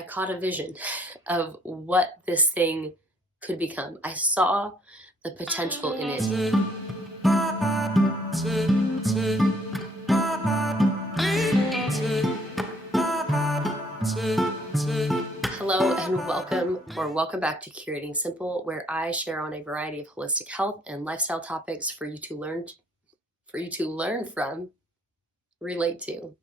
I caught a vision of what this thing could become. I saw the potential in it. Hello and welcome back to Curating Simple, where I share on a variety of holistic health and lifestyle topics for you to learn from, relate to,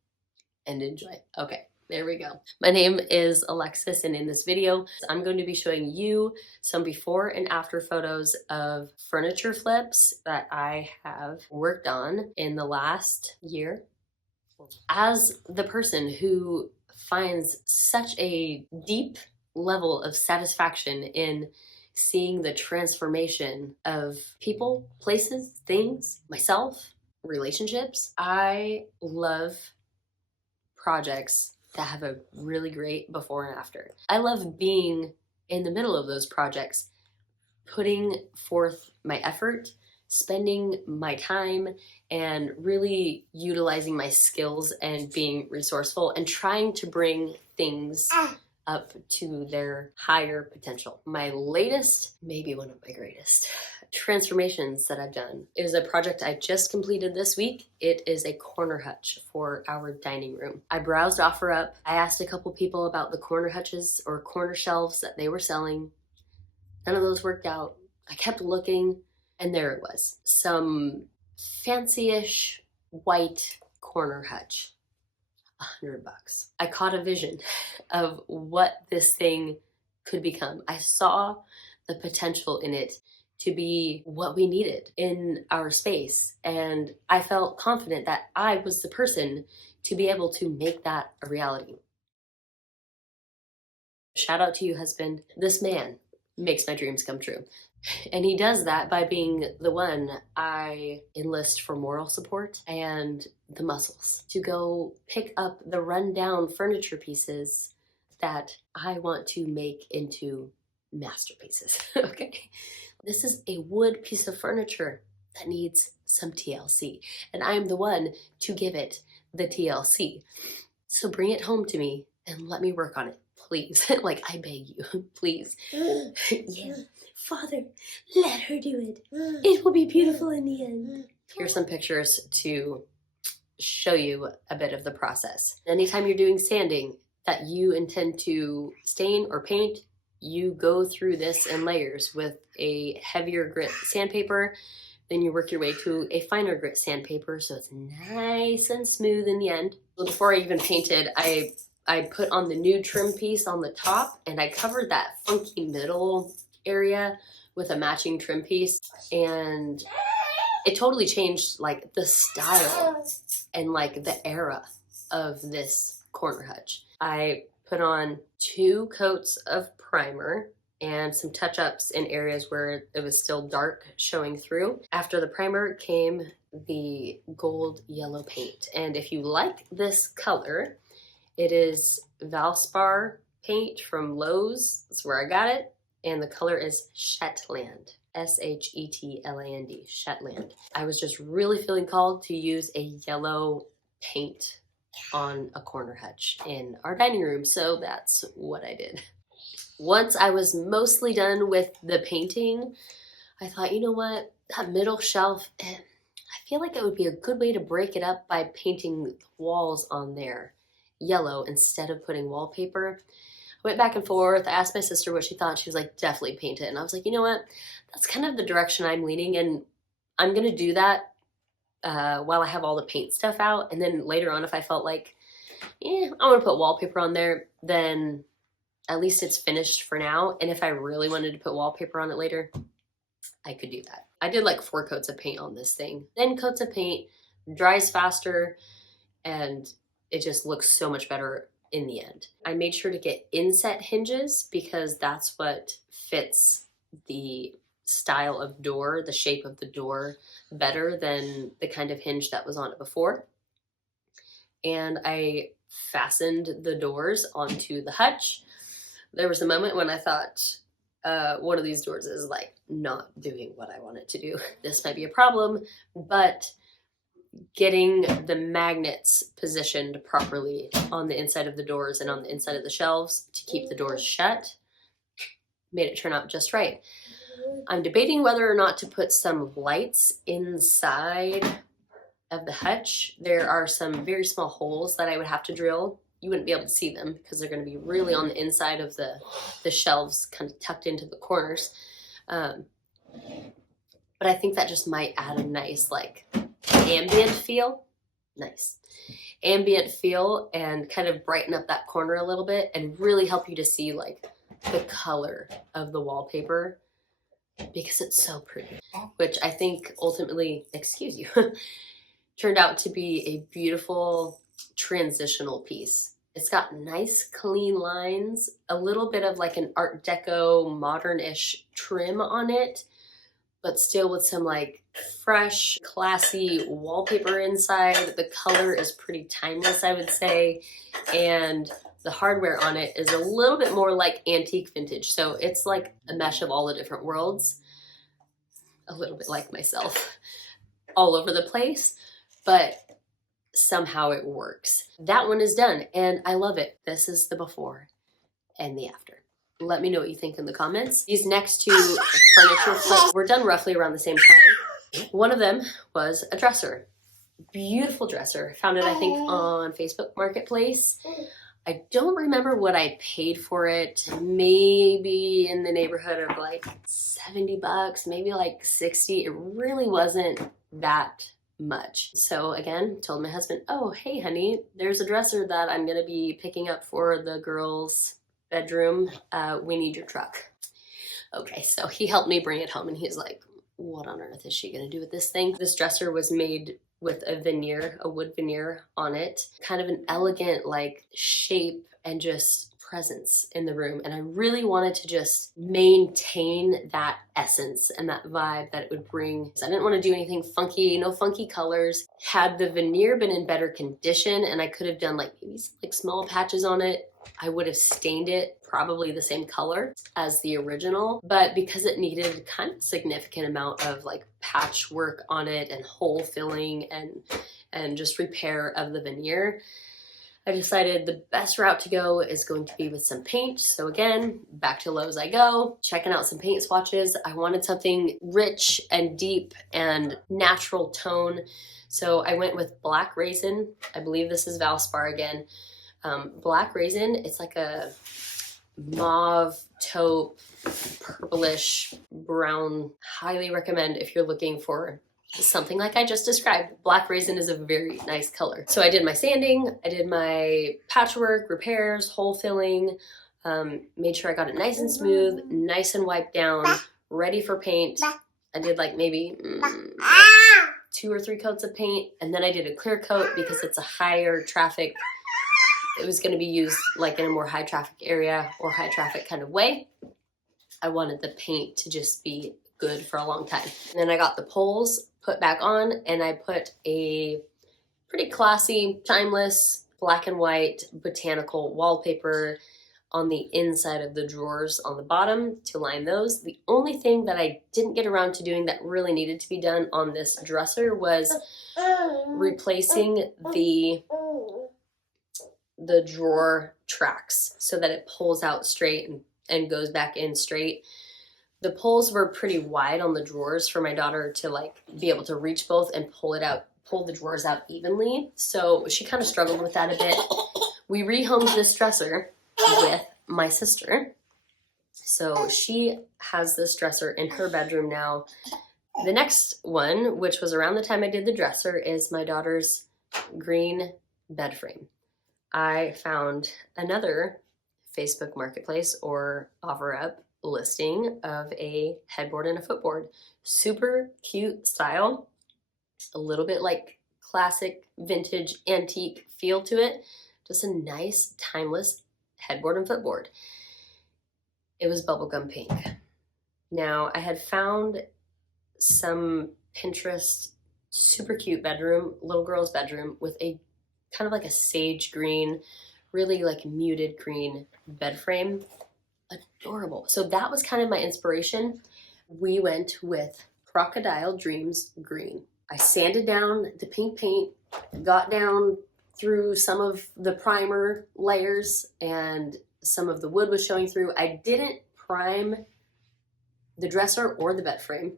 and enjoy. Okay, there we go. My name is Alexis, and in this video, I'm going to be showing you some before and after photos of furniture flips that I have worked on in the last year. As the person who finds such a deep level of satisfaction in seeing the transformation of people, places, things, myself, relationships, I love projects that have a really great before and after. I love being in the middle of those projects, putting forth my effort, spending my time, and really utilizing my skills and being resourceful and trying to bring things up to their higher potential. My latest, maybe one of my greatest transformations that I've done is a project I just completed this week. It is a corner hutch for our dining room. I browsed OfferUp. I asked a couple people about the corner hutches or corner shelves that they were selling. None of those worked out. I kept looking, and there it was. Some fancy-ish white corner hutch. $100. I caught a vision of what this thing could become. I saw the potential in it to be what we needed in our space, and I felt confident that I was the person to be able to make that a reality. Shout out to you, husband. This man makes my dreams come true. And he does that by being the one I enlist for moral support and the muscles to go pick up the rundown furniture pieces that I want to make into masterpieces. Okay. This is a wood piece of furniture that needs some TLC, and I'm the one to give it the TLC. So bring it home to me and let me work on it, please. Like, I beg you, please. Yeah. Father, let her do it. It will be beautiful in the end. Here's some pictures to show you a bit of the process. Anytime you're doing sanding that you intend to stain or paint, you go through this in layers with a heavier grit sandpaper. Then you work your way to a finer grit sandpaper so it's nice and smooth in the end. So before I even painted, I put on the new trim piece on the top, and I covered that funky middle area with a matching trim piece, and it totally changed like the style and like the era of this corner hutch. I put on 2 coats of primer and some touch-ups in areas where it was still dark showing through. After the primer came the gold yellow paint, and if you like this color, it is Valspar paint from Lowe's. That's where I got it. And the color is Shetland, Shetland, Shetland. I was just really feeling called to use a yellow paint on a corner hutch in our dining room, so that's what I did. Once I was mostly done with the painting, I thought, you know what, that middle shelf, I feel like it would be a good way to break it up by painting the walls on there yellow instead of putting wallpaper. I went back and forth. I asked my sister what she thought. She was like, definitely paint it. And I was like, you know what? That's kind of the direction I'm leaning, and I'm going to do that while I have all the paint stuff out. And then later on, if I felt like, I want to put wallpaper on there, then at least it's finished for now. And if I really wanted to put wallpaper on it later, I could do that. I did like 4 coats of paint on this thing. 10 coats of paint, dries faster, and it just looks so much better in the end. I made sure to get inset hinges because that's what fits the style of door, the shape of the door, better than the kind of hinge that was on it before. And I fastened the doors onto the hutch. There was a moment when I thought, one of these doors is like not doing what I want it to do. This might be a problem, but getting the magnets positioned properly on the inside of the doors and on the inside of the shelves to keep the doors shut made it turn out just right. I'm debating whether or not to put some lights inside of the hutch. There are some very small holes that I would have to drill. You wouldn't be able to see them because they're going to be really on the inside of the shelves, kind of tucked into the corners. But I think that just might add a nice like ambient feel. Nice ambient feel and kind of brighten up that corner a little bit and really help you to see like the color of the wallpaper because it's so pretty, which I think ultimately, excuse you, turned out to be a beautiful transitional piece. It's got nice clean lines, a little bit of like an Art Deco modern-ish trim on it, but still with some like fresh, classy wallpaper inside. The color is pretty timeless, I would say, and the hardware on it is a little bit more like antique vintage. So it's like a mesh of all the different worlds, a little bit like myself, all over the place, but somehow it works. That one is done and I love it. This is the before and the after. Let me know what you think in the comments. These next two furniture flips were done roughly around the same time. One of them was a dresser. Beautiful dresser. Found it, I think, on Facebook Marketplace. I don't remember what I paid for it. Maybe in the neighborhood of like 70 bucks, maybe like 60. It really wasn't that much. So again, told my husband, oh, hey honey, there's a dresser that I'm gonna be picking up for the girls' bedroom. We need your truck. Okay, so he helped me bring it home and he's like, what on earth is she gonna do with this thing? This dresser was made with a veneer, a wood veneer on it, kind of an elegant like shape and just presence in the room. And I really wanted to just maintain that essence and that vibe that it would bring. I didn't want to do anything funky, no funky colors. Had the veneer been in better condition and I could have done like maybe some, like small patches on it, I would have stained it probably the same color as the original, but because it needed kind of significant amount of like patchwork on it and hole filling and just repair of the veneer, I decided the best route to go is going to be with some paint. So again, back to Lowe's I go, checking out some paint swatches. I wanted something rich and deep and natural tone. So I went with Black Raisin. I believe this is Valspar again. Black Raisin, it's like a mauve, taupe, purplish, brown. Highly recommend if you're looking for something like I just described. Black Raisin is a very nice color. So I did my sanding, I did my patchwork, repairs, hole filling, made sure I got it nice and smooth, nice and wiped down, ready for paint. I did like maybe 2 or 3 coats of paint, and then I did a clear coat because it's a higher traffic. It was going to be used like in a more high traffic area or high traffic kind of way. I wanted the paint to just be good for a long time. And then I got the poles put back on and I put a pretty classy, timeless, black and white botanical wallpaper on the inside of the drawers on the bottom to line those. The only thing that I didn't get around to doing that really needed to be done on this dresser was replacing the drawer tracks so that it pulls out straight and goes back in straight. The pulls were pretty wide on the drawers for my daughter to like be able to reach both and pull the drawers out evenly. So she kind of struggled with that a bit. We rehomed this dresser with my sister. So she has this dresser in her bedroom now. The next one, which was around the time I did the dresser, is my daughter's green bed frame. I found another Facebook Marketplace or OfferUp listing of a headboard and a footboard. Super cute style, a little bit like classic vintage antique feel to it. Just a nice timeless headboard and footboard. It was bubblegum pink. Now I had found some Pinterest super cute bedroom, little girl's bedroom with a kind of like a sage green, really like muted green bed frame. Adorable. So that was kind of my inspiration. We went with Crocodile Dreams Green. I sanded down the pink paint, got down through some of the primer layers, and some of the wood was showing through. I didn't prime the dresser or the bed frame.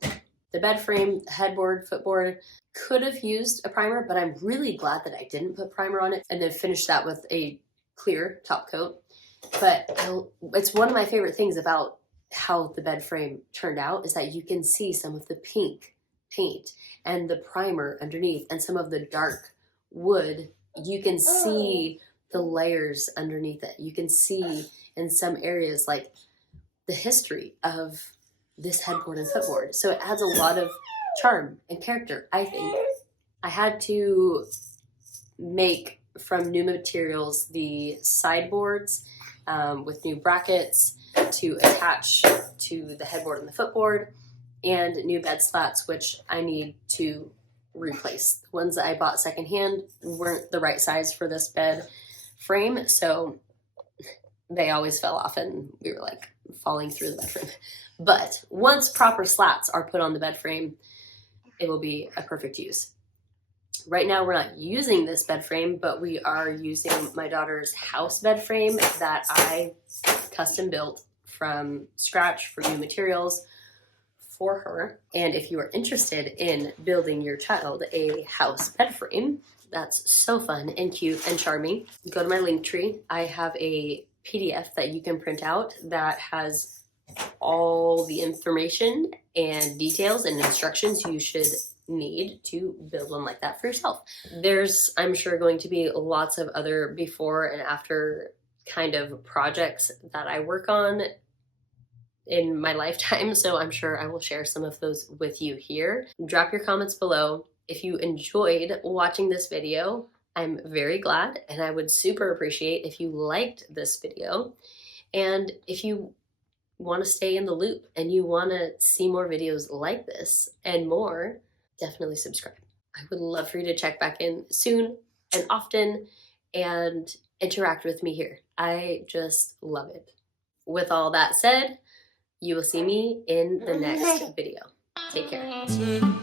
The bed frame, headboard, footboard could have used a primer, but I'm really glad that I didn't put primer on it and then finish that with a clear top coat. But it's one of my favorite things about how the bed frame turned out is that you can see some of the pink paint and the primer underneath and some of the dark wood. You can see the layers underneath it. You can see in some areas like the history of this headboard and footboard. So it adds a lot of charm and character, I think. I had to make from new materials the sideboards with new brackets to attach to the headboard and the footboard, and new bed slats, which I need to replace. The ones that I bought secondhand weren't the right size for this bed frame, so they always fell off and we were like falling through the bed frame. But once proper slats are put on the bed frame, it will be a perfect use. Right now we're not using this bed frame, but we are using my daughter's house bed frame that I custom built from scratch for new materials for her. And if you are interested in building your child a house bed frame, that's so fun and cute and charming, go to my Linktree. I have a PDF that you can print out that has all the information and details and instructions you should need to build one like that for yourself. There's, I'm sure, going to be lots of other before and after kind of projects that I work on in my lifetime, so I'm sure I will share some of those with you here. Drop your comments below. If you enjoyed watching this video, I'm very glad, and I would super appreciate if you liked this video. And if you want to stay in the loop and you want to see more videos like this and more, definitely subscribe. I would love for you to check back in soon and often and interact with me here. I just love it. With all that said, you will see me in the next video. Take care.